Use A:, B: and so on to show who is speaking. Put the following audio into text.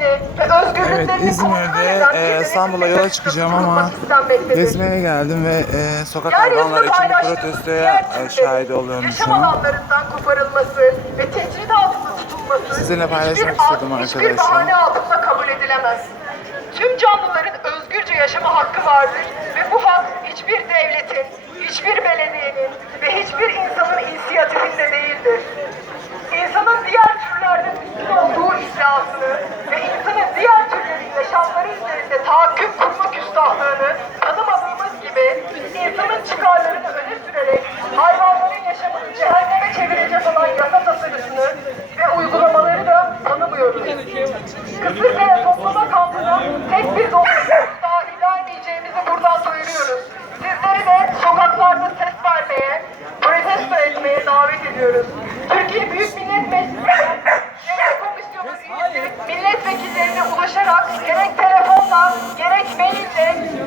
A: Evet İzmir'de e, İstanbul'a yola çıkacağım ama gezmeye geldim ve e, sokak hayvanları için bir protestoya e, şahit oluyorum şu an.
B: ve tecrit altında tutulması
A: Sizinle paylaşmak istedim
B: alt- Hiçbir
A: arkadaşlar.
B: bahane altında kabul edilemez. Tüm canlıların özgürce yaşama hakkı vardır ve bu hak hiçbir devletin, hiçbir belediyenin küstahlığını tanımadığımız gibi insanın çıkarlarını öne sürerek hayvanların yaşamını cehenneme çevirecek olan yasa tasarısını ve uygulamaları da tanımıyoruz. Kısırkaya toplama kampına tek bir dokuz dahi vermeyeceğimizi buradan duyuruyoruz. Sizleri de sokaklarda ses vermeye, protesto etmeye davet ediyoruz. Türkiye Büyük Millet Meclisi Genel Komisyonu üyesi milletvekillerine ulaşarak gerek telefonla, gerek maille,